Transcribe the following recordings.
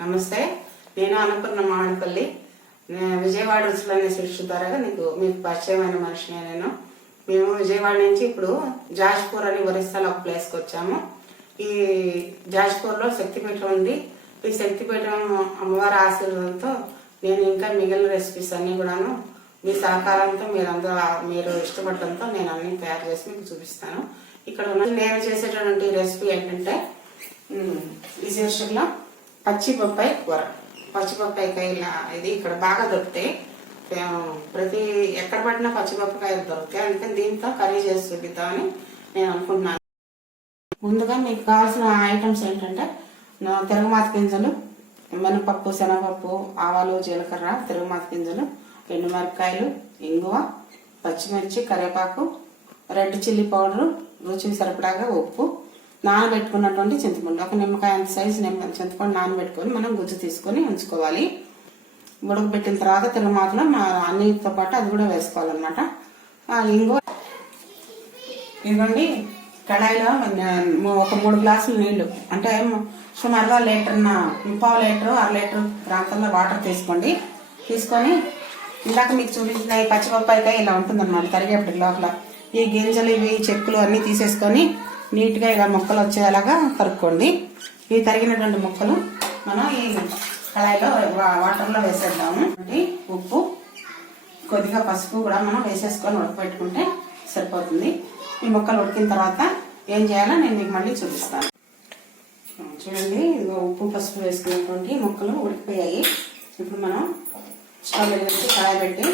నమస్తే. నేను అన్నపూర్ణ మామిడిపల్లి. విజయవాడ విజయవాడ రుచులనే శిక్ష ద్వారా నీకు మీకు పరిచయమైన మనిషిని నేను. మేము విజయవాడ నుంచి ఇప్పుడు జాజ్పూర్ అని ఒరిస్సాలో ఒక ప్లేస్కి వచ్చాము. ఈ జాజ్పూర్లో శక్తిపీఠం ఉంది. ఈ శక్తిపీఠం అమ్మవారి ఆశీర్వాదంతో నేను ఇంకా మిగిలిన రెసిపీస్ అన్ని కూడాను మీ సహకారంతో మీరందరూ మీరు ఇష్టపడడంతో నేను అన్ని తయారు చేసి మీకు చూపిస్తాను. ఇక్కడ ఉన్న నేను చేసేటటువంటి రెసిపీ ఏంటంటే ఉమ్, ఈ శీర్షికలో పచ్చి బొప్పాయి కూర. పచ్చి బొప్పాయి కాయల ఇది ఇక్కడ బాగా దొరుకుతాయి. ప్రతి ఎక్కడ పడినా పచ్చిపప్పకాయలు దొరుకుతాయి. అందుకని దీంతో కర్రీ చేసి చూపిద్దామని నేను అనుకుంటున్నాను. ముందుగా మీకు కావాల్సిన ఐటమ్స్ ఏంటంటే నా- తిరగమాత గింజలు మినపప్పు శనగపప్పు ఆవాలు జీలకర్ర తిరగమాత గింజలు ఎండుమిరపకాయలు ఇంగువ పచ్చిమిర్చి కరివేపాకు రెడ్ చిల్లీ పౌడరు రుచికి సరిపడాగా ఉప్పు నానబెట్టుకున్నటువంటి చింతపండు. ఒక నిమ్మకాయ అంత సైజు నిమ్మ చింతపండు నానబెట్టుకొని మనం గుజ్జు తీసుకొని ఉంచుకోవాలి. ఉడకబెట్టిన తర్వాత తిరగమాతలో మా అన్నిటితో పాటు అది కూడా వేసుకోవాలన్నమాట. ఆ ఇదిగోండి కడాయిలో ఒక మూడు గ్లాసులు నీళ్ళు. అంటే సుమారుగా లీటర్ పావు లీటర్ అర లీటర్ ప్రాంతంలో వాటర్ తీసుకోండి. తీసుకొని ఇందాక మీకు చూపించిన ఈ పచ్చిపప్పాయికాయ ఇలా ఉంటుందన్నమాట తరిగేపటి లోపల. ఈ గింజలు ఇవి చెక్కులు అన్నీ తీసేసుకొని నీట్గా ఇలా మొక్కలు వచ్చేలాగా తరుక్కోండి. ఈ తరిగినటువంటి మొక్కలు మనం ఈ కళాయిలో వాటర్లో వేసేద్దాము. అంటే ఉప్పు కొద్దిగా పసుపు కూడా మనం వేసేసుకొని ఉడకబెట్టుకుంటే సరిపోతుంది. ఈ మొక్కలు ఉడికిన తర్వాత ఏం చేయాలో నేను మీకు మళ్ళీ చూపిస్తాను. చూడండి ఇదిగో ఉప్పు పసుపు వేసుకున్నటువంటి మొక్కలు ఉడికిపోయాయి. ఇప్పుడు మనం స్టవ్ వెలిగించి కళాయి పెట్టి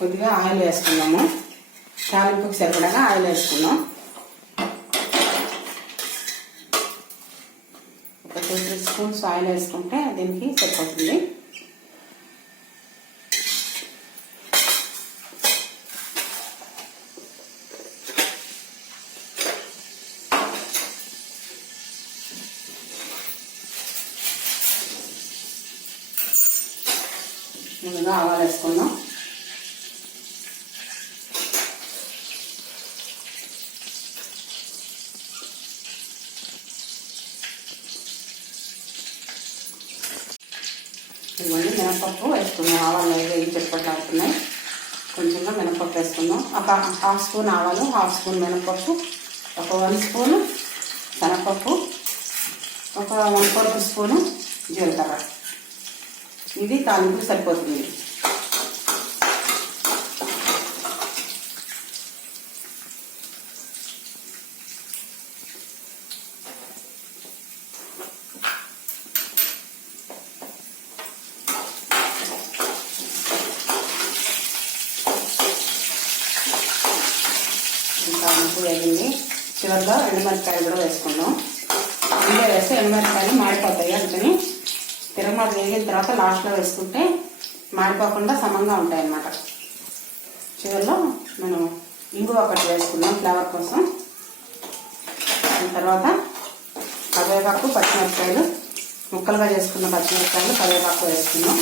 కొద్దిగా ఆయిల్ వేసుకున్నాము తాలింపుకి సరిపడగా ఆయిల్ వేసుకున్నాం టూ త్రీ స్పూన్స్ ఆయిల్ వేసుకుంటే దీనికి సరిపోతుంది. ముందుగా ఆవాలు వేసుకుందాం. ఇవన్నీ మినపప్పు వేసుకుందాం ఆవాలు వేగి చెప్పట్లు అవుతున్నాయి కొంచెంగా మినపప్పు వేసుకుందాం. ఒక హాఫ్ స్పూన్ ఆవాలు హాఫ్ స్పూన్ మినపప్పు ఒక వన్ స్పూన్ శనగపప్పు ఒక వన్ ఫోర్త్ స్పూను జీలకర్ర. ఇది తాలింపు సరిపోతుంది తాలింపు వేగింది చివరిగా ఎండుమిరపకాయలు కూడా వేసుకుందాం. ఇందులో వేస్తే ఎండుమిరపకాయలు మాడిపోతాయి అందుకని తిరగమాత వేగిన తర్వాత లాస్ట్లో వేసుకుంటే మాడిపోకుండా సమంగా ఉంటాయి అన్నమాట చివరిలో మనం ఇంగు ఒకటి వేసుకుందాం ఫ్లేవర్ కోసం. దాని తర్వాత కరివేపాకు పచ్చిమిరపకాయలు ముక్కలుగా చేసుకున్న పచ్చిమిరపకాయలు కరివేపాకు వేసుకుందాం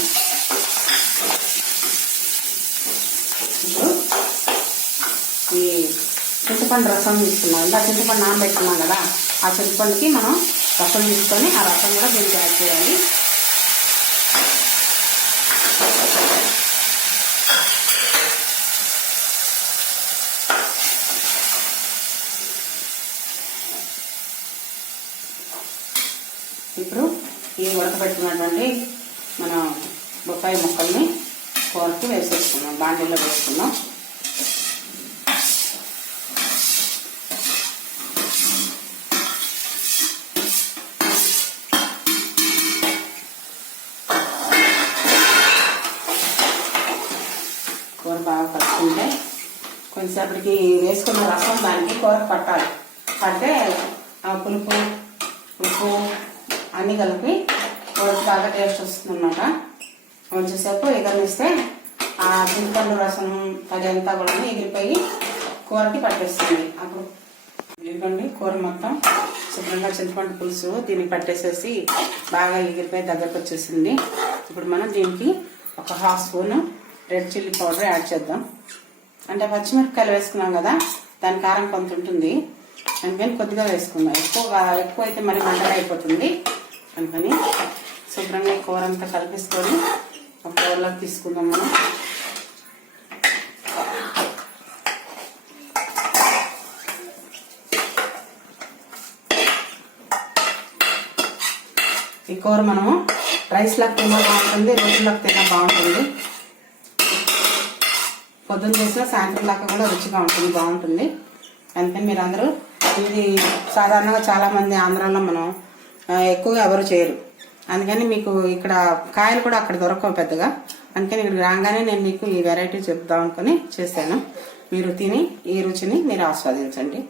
ఇప్పుడు ఈ చింతపండు రసం తీసుకున్నాం. ఇంకా చింతపండు నానబెట్టుకున్నాం కదా ఆ చింతపండుకి మనం రసం తీసుకొని ఆ రసం కూడా దీనికి యాడ్ చేయాలి. ఇప్పుడు ఈ ఉడకబెట్టుకున్నటువంటి మన బొప్పాయి ముక్కల్ని కూరకి వేసేసుకున్నాం బాండీలో వేసుకున్నాం అంటే కొంచెంసేపటికి వేసుకున్న రసం దానికి కూర పట్టాలి. పడితే ఆ పులుపు ఉప్పు అన్నీ కలిపి కూరకు బాగా టేస్ట్ వస్తుందన్నమాట. కొంచెంసేపు ఎగరనిస్తే ఆ చింతపండు రసం అదంతా కూడా ఎగిరిపోయి కూరకి పట్టేస్తుంది. అప్పుడు ఎందుకండి కూర మొత్తం శుభ్రంగా చింతపండు పులుసు దీనికి పట్టేసేసి బాగా ఎగిరిపోయి దగ్గరకు వచ్చేసింది. ఇప్పుడు మనం దీనికి ఒక half spoon red chilli powder add చేద్దాం. అంటే పచ్చిమిరపకాయలు వేసుకున్నాం కదా దాని కారం కొంత ఉంటుంది. అందుకని కొద్దిగా వేసుకుందాం. ఎక్కువ ఎక్కువ అయితే మరి మంటగా అయిపోతుంది. అందుకని శుభ్రంగా ఈ కూర అంతా కలిపేసుకొని ఒక కూరలోకి తీసుకుందాం మనం. ఈ కూర మనము రైస్లోకి తిన్నా బాగుంటుంది రొట్టెలోకి తిన్నా బాగుంటుంది. పొద్దున్న చేసిన సాయంత్రం దాకా కూడా రుచిగా ఉంటుంది బాగుంటుంది. అందుకని మీరు అందరూ ఇది సాధారణంగా చాలామంది ఆంధ్రాలో మనం ఎక్కువగా ఎవరు చేయరు. అందుకని మీకు ఇక్కడ కాయలు కూడా అక్కడ దొరకవు పెద్దగా. అందుకని ఇక్కడ రాగానే నేను మీకు ఈ వెరైటీ చెప్దాం అనుకుని చేశాను. మీరు తిని ఈ రుచిని మీరు ఆస్వాదించండి.